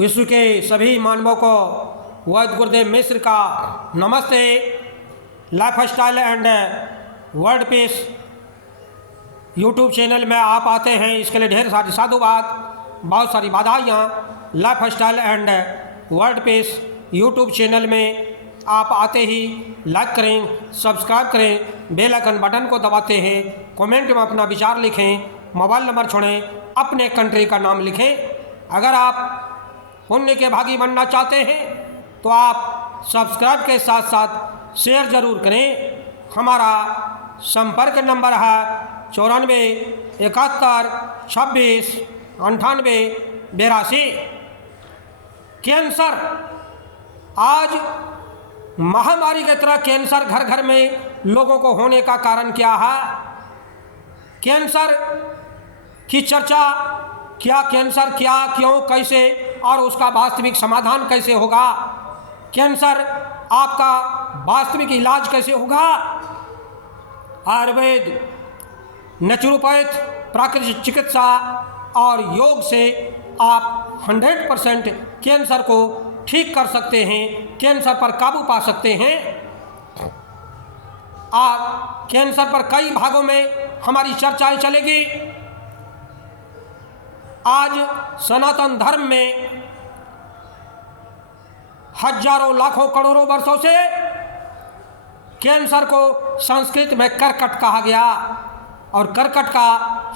विश्व के सभी मानवों को वैद्य गुरुदेव मिश्र का नमस्ते। Life style and world peace YouTube channel में आप आते हैं, इसके लिए ढेर सारी साधुवाद, बहुत सारी बधाइयाँ। Life style and world peace YouTube channel में आप आते ही लाइक करें, सब्सक्राइब करें, बेल आइकन बटन को दबाते हैं, कमेंट में अपना विचार लिखें, मोबाइल नंबर छोड़ें, अपने कंट्री का नाम लिखें। अगर आप पुण्य के भागी बनना चाहते हैं तो आप सब्सक्राइब के साथ साथ शेयर ज़रूर करें। हमारा संपर्क नंबर है 94 71 26 98 82। कैंसर आज महामारी की तरह कैंसर घर घर में लोगों को होने का कारण क्या है? कैंसर की चर्चा, क्या कैंसर क्या, क्यों, कैसे और उसका वास्तविक समाधान कैसे होगा? कैंसर आपका वास्तविक इलाज कैसे होगा? आयुर्वेद, नेचुरोपैथ, प्राकृतिक चिकित्सा और योग से आप 100% कैंसर को ठीक कर सकते हैं, कैंसर पर काबू पा सकते हैं। आप कैंसर पर कई भागों में हमारी चर्चाएं चलेगी। आज सनातन धर्म में हजारों लाखों करोड़ों वर्षों से कैंसर को संस्कृत में कर्कट कहा गया और कर्कट का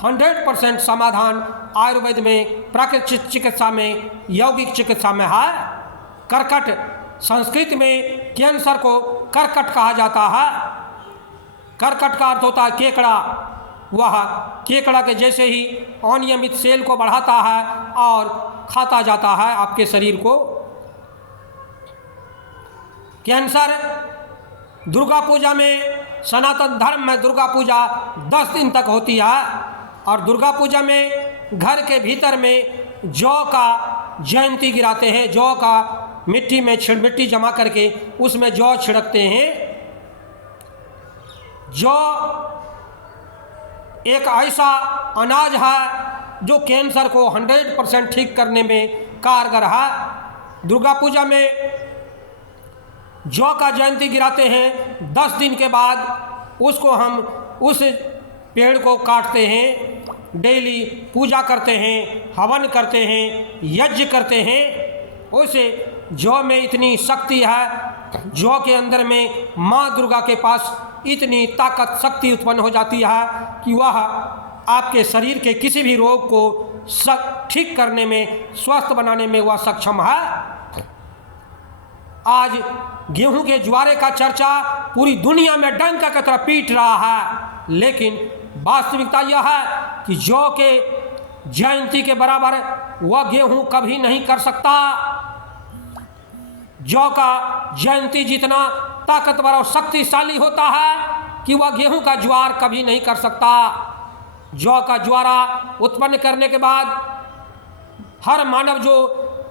100% समाधान आयुर्वेद में, प्राकृतिक चिकित्सा में, यौगिक चिकित्सा में है। कर्कट, संस्कृत में कैंसर को कर्कट कहा जाता है। कर्कट का अर्थ होता है केकड़ा। वह केकड़ा के जैसे ही अनियमित सेल को बढ़ाता है और खाता जाता है आपके शरीर को। कैंसर दुर्गा पूजा में, सनातन धर्म में दुर्गा पूजा 10 दिन तक होती है और दुर्गा पूजा में घर के भीतर में जौ का जयंती गिराते हैं। जौ का मिट्टी जमा करके उसमें जौ छिड़कते हैं। जौ एक ऐसा अनाज है जो कैंसर को 100% ठीक करने में कारगर है। दुर्गा पूजा में जौ का जयंती गिराते हैं। 10 दिन के बाद उसको हम उस पेड़ को काटते हैं, डेली पूजा करते हैं, हवन करते हैं, यज्ञ करते हैं। उसे जौ में इतनी शक्ति है, जौ के अंदर में माँ दुर्गा के पास इतनी ताकत, शक्ति उत्पन्न हो जाती है कि वह आपके शरीर के किसी भी रोग को ठीक करने में, स्वस्थ बनाने में वह सक्षम है। आज गेहूं के ज्वारे का चर्चा पूरी दुनिया में डंका की तरह पीट रहा है, लेकिन वास्तविकता यह है कि जौ के जयंती के बराबर वह गेहूं कभी नहीं कर सकता। जौ का जयंती जितना ताकतवर और शक्तिशाली होता है कि वह गेहूं का ज्वार कभी नहीं कर सकता। जौ का ज्वारा उत्पन्न करने के बाद हर मानव जो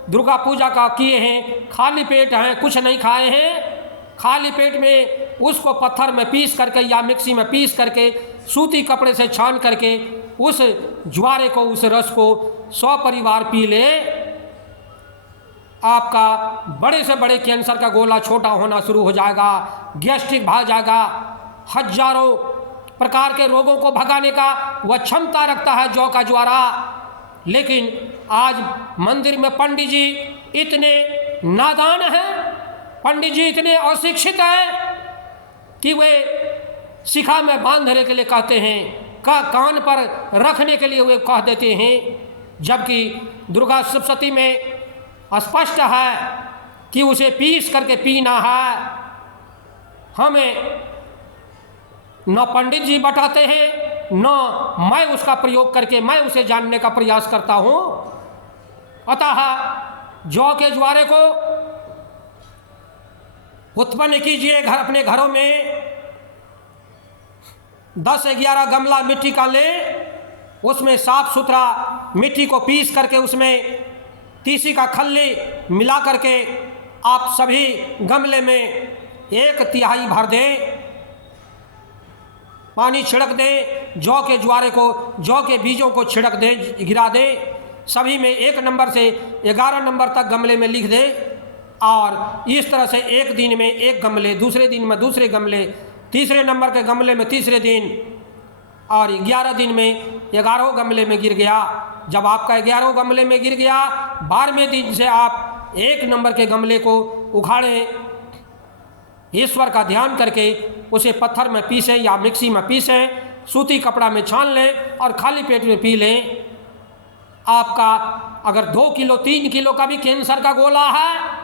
दुर्गा पूजा का किए हैं, खाली पेट हैं, कुछ नहीं खाए हैं, खाली पेट में उसको पत्थर में पीस करके या मिक्सी में पीस करके सूती कपड़े से छान करके उस ज्वारे को, उस रस को 100 परिवार पी ले, आपका बड़े से बड़े कैंसर का गोला छोटा होना शुरू हो जाएगा, गैस्ट्रिक भाग जाएगा। हजारों प्रकार के रोगों को भगाने का वह क्षमता रखता है जौ का ज्वारा। लेकिन आज मंदिर में पंडित जी इतने नादान हैं, पंडित जी इतने अशिक्षित हैं कि वे शिखा में बांधने के लिए कहते हैं, कान पर रखने के लिए वे कह देते हैं, जबकि दुर्गा सप्तशती में स्पष्ट है कि उसे पीस करके पीना है। हमें न पंडित जी बताते हैं, न मैं उसका प्रयोग करके मैं उसे जानने का प्रयास करता हूँ। अतः जौ के ज्वारे को उत्पन्न कीजिए अपने घरों में। 10-11 गमला मिट्टी का ले, उसमें साफ सुथरा मिट्टी को पीस करके उसमें तीसी का खल्ली मिला करके आप सभी गमले में 1/3 भर दें, पानी छिड़क दें, जौ के ज्वारे को, जौ के बीजों को छिड़क दें, गिरा दें। सभी में 1 नंबर से 11 नंबर तक गमले में लिख दें और इस तरह से एक दिन में 1 गमले, दूसरे दिन में दूसरे गमले, तीसरे नंबर के गमले में तीसरे दिन और 11 दिन में 11 गमले में गिर गया। जब आपका 11 गमले में गिर गया, 12वें दिन से आप 1 नंबर के गमले को उखाड़ें, ईश्वर का ध्यान करके उसे पत्थर में पीसें या मिक्सी में पीसें, सूती कपड़ा में छान लें और खाली पेट में पी लें। आपका अगर 2 किलो 3 किलो का भी कैंसर का गोला है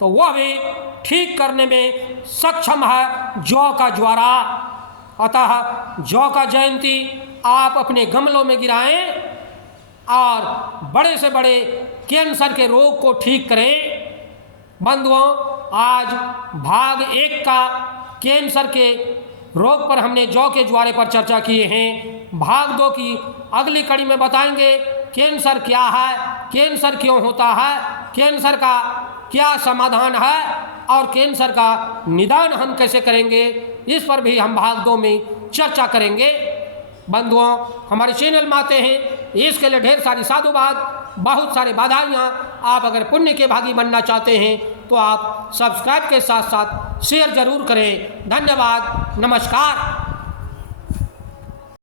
तो वह भी ठीक करने में सक्षम है जौ का ज्वारा। अतः जौ का जयंती आप अपने गमलों में गिराएं और बड़े से बड़े कैंसर के रोग को ठीक करें। बंधुओं, आज भाग 1 का कैंसर के रोग पर हमने जौ के ज्वारे पर चर्चा किए हैं। भाग 2 की अगली कड़ी में बताएंगे कैंसर क्या है, कैंसर क्यों होता है, कैंसर का क्या समाधान है और कैंसर का निदान हम कैसे करेंगे, इस पर भी हम भाग 2 में चर्चा करेंगे। बंधुओं, हमारे चैनल में आते हैं, इसके लिए ढेर सारी साधुवाद, बहुत सारे बधाइयाँ। आप अगर पुण्य के भागी बनना चाहते हैं तो आप सब्सक्राइब के साथ साथ शेयर जरूर करें। धन्यवाद, नमस्कार।